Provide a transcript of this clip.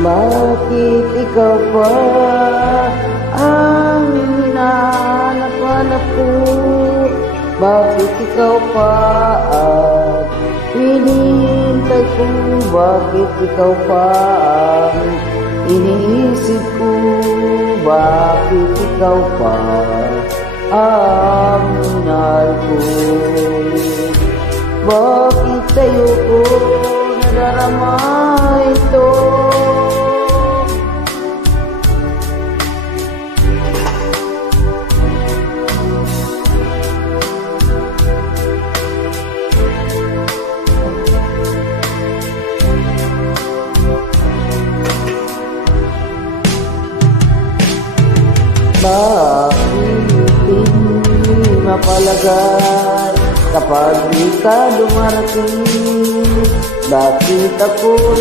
Bakit ikaw pa ang hinahanap-hanap ko? Bakit ikaw pa ang hinihintay ko? Bakit ikaw pa ang iniisip ko? Bakit ikaw pa ang minahal ko? Bakit sa'yo ko nadarama ito? Bakit hindi mapalagay kapag di ka dumarating? Bakit ako